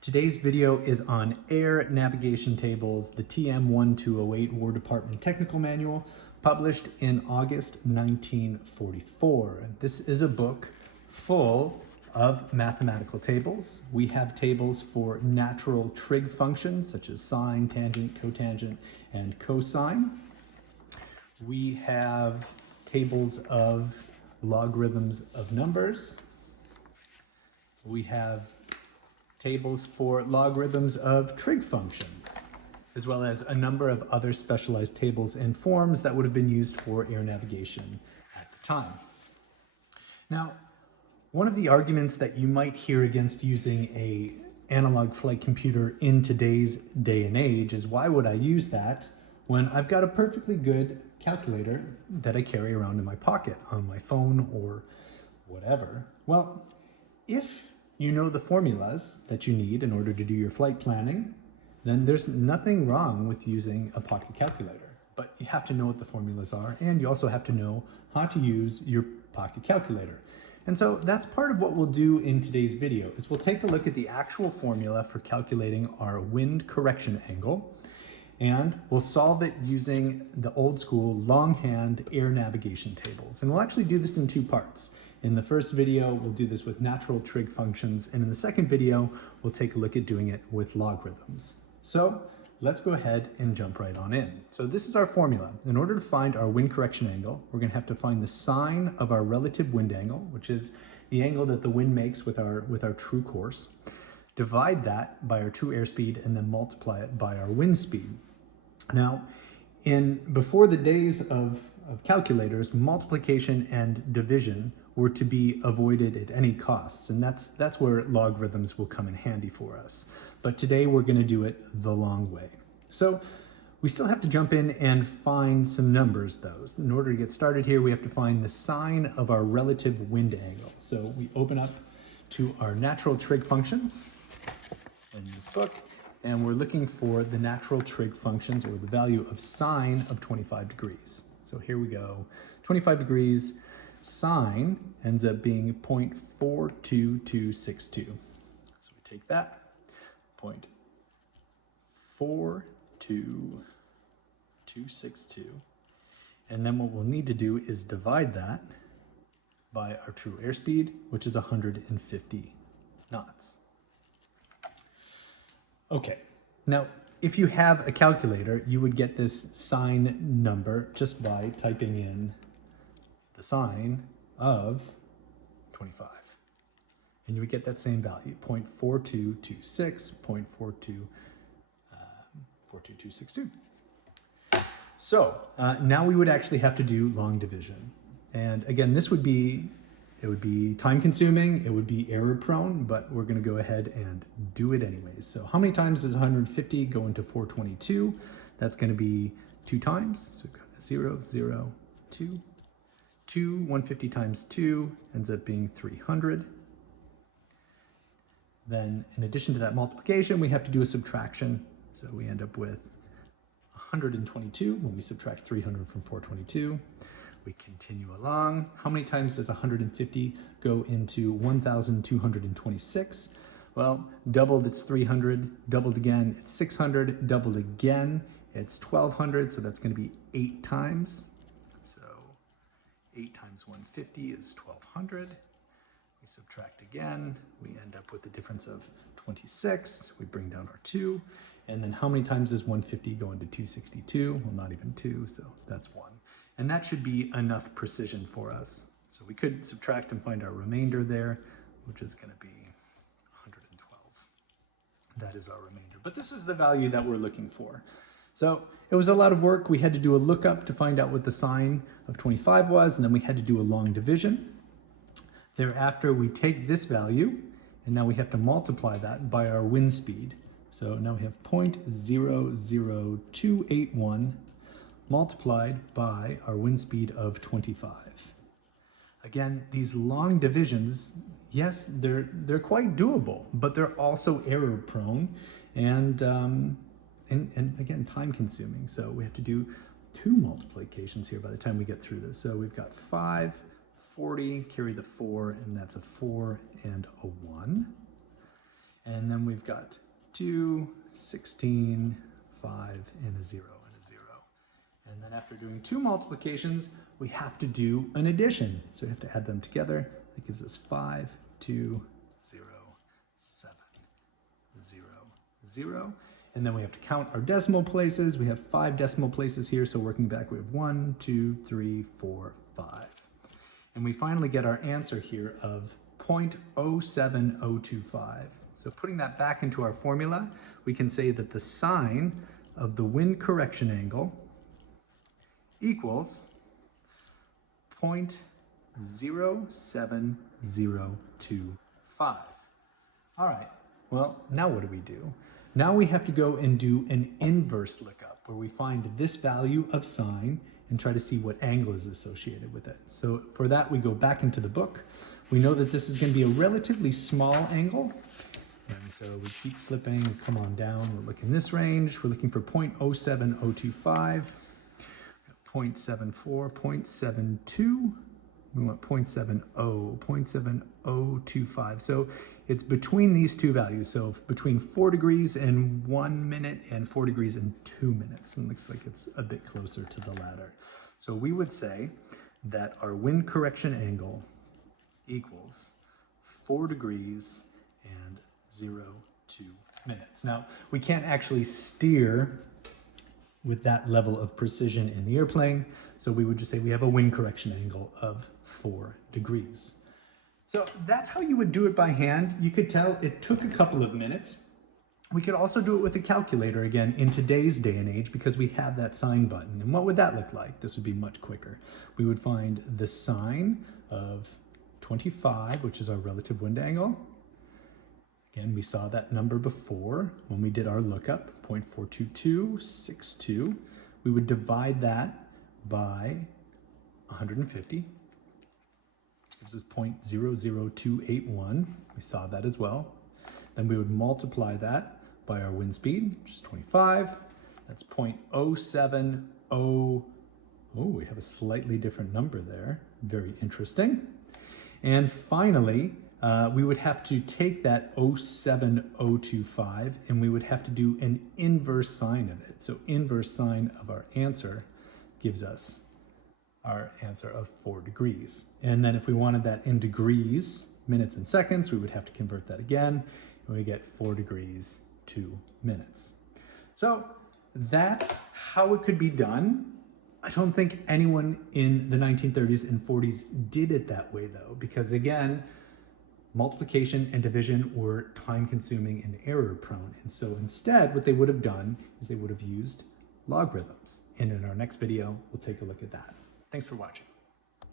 Today's video is on air navigation tables, the TM1208 War Department Technical Manual, published in August 1944. This is a book full of mathematical tables. We have tables for natural trig functions such as sine, tangent, cotangent, and cosine. We have tables of logarithms of numbers. We have tables for logarithms of trig functions, as well as a number of other specialized tables and forms that would have been used for air navigation at the time. Now, one of the arguments that you might hear against using an analog flight computer in today's day and age is, why would I use that when I've got a perfectly good calculator that I carry around in my pocket on my phone or whatever? Well, if you know the formulas that you need in order to do your flight planning, then there's nothing wrong with using a pocket calculator. But you have to know what the formulas are, and you also have to know how to use your pocket calculator. And so that's part of what we'll do in today's video, is we'll take a look at the actual formula for calculating our wind correction angle, and we'll solve it using the old school longhand air navigation tables. And we'll actually do this in two parts. In the first video, we'll do this with natural trig functions, and in the second video, we'll take a look at doing it with logarithms. So let's go ahead and jump right on in. So this is our formula. In order to find our wind correction angle, we're going to have to find the sine of our relative wind angle, which is the angle that the wind makes with our true course, divide that by our true airspeed, and then multiply it by our wind speed. Now, before the days of calculators, multiplication and division were to be avoided at any costs, and that's where logarithms will come in handy for us. But today we're going to do it the long way. So we still have to jump in and find some numbers, though. In order to get started here, we have to find the sine of our relative wind angle. So we open up to our natural trig functions in this book, and we're looking for the natural trig functions, or the value of sine of 25 degrees. So here we go, 25 degrees, sine ends up being 0.42262. So we take that, 0.42262, and then what we'll need to do is divide that by our true airspeed, which is 150 knots. Okay, now if you have a calculator, you would get this sine number just by typing in the sine of 25. And you would get that same value, 0.4226, 0.4262. So now we would actually have to do long division. And again, it would be time consuming, it would be error prone, but we're gonna go ahead and do it anyways. So how many times does 150 go into 422? That's gonna be 2 times. So we've got 0, 0, 2. 150 times 2 ends up being 300. Then in addition to that multiplication, we have to do a subtraction. So we end up with 122 when we subtract 300 from 422. We continue along. How many times does 150 go into 1,226? Well, doubled, it's 300. Doubled again, it's 600. Doubled again, it's 1,200. So that's going to be 8 times. So 8 times 150 is 1,200. We subtract again. We end up with a difference of 26. We bring down our 2. And then how many times does 150 go into 262? Well, not even 2, so that's 1. And that should be enough precision for us. So we could subtract and find our remainder there, which is going to be 112. That is our remainder. But this is the value that we're looking for. So it was a lot of work. We had to do a lookup to find out what the sine of 25 was, and then we had to do a long division. Thereafter, we take this value, and now we have to multiply that by our wind speed. So now we have 0.00281 multiplied by our wind speed of 25. Again, these long divisions, yes, they're quite doable, but they're also error prone and again, time consuming. So we have to do 2 multiplications here by the time we get through this. So we've got 5, 40, carry the 4, and that's a 4 and a 1. And then we've got 2, 16, 5, and a 0 and a 0. And then after doing 2 multiplications, we have to do an addition. So we have to add them together. That gives us 5, 2, 0, 7, 0, 0. And then we have to count our decimal places. We have 5 decimal places here. So working back, we have 1, 2, 3, 4, 5. And we finally get our answer here of 0.07025. So putting that back into our formula, we can say that the sine of the wind correction angle equals 0.07025. All right, well, now what do? Now we have to go and do an inverse lookup where we find this value of sine and try to see what angle is associated with it. So for that, we go back into the book. We know that this is going to be a relatively small angle. And so we keep flipping, we come on down, we're looking this range. We're looking for 0.07025, 0.74, 0.72. We want 0.70, 0.7025. So it's between these two values. So between 4 degrees and 1 minute and 4 degrees and 2 minutes. And it looks like it's a bit closer to the latter. So we would say that our wind correction angle equals 4 degrees and 0.2 minutes. Now, we can't actually steer with that level of precision in the airplane, so we would just say we have a wind correction angle of 4 degrees. So that's how you would do it by hand. You could tell it took a couple of minutes. We could also do it with a calculator again in today's day and age because we have that sine button. And what would that look like? This would be much quicker. We would find the sine of 25, which is our relative wind angle. Again, we saw that number before when we did our lookup, 0.42262. We would divide that by 150, which gives us 0.00281. We saw that as well. Then we would multiply that by our wind speed, which is 25. That's 0.070. Oh, we have a slightly different number there. Very interesting. And finally, we would have to take that 0.07025 and we would have to do an inverse sine of it. So inverse sine of our answer gives us our answer of 4 degrees. And then if we wanted that in degrees, minutes and seconds, we would have to convert that again, and we get 4 degrees, 2 minutes. So that's how it could be done. I don't think anyone in the 1930s and 40s did it that way though, because again, multiplication and division were time consuming and error prone. And so instead, what they would have done is they would have used logarithms. And in our next video, we'll take a look at that. Thanks for watching.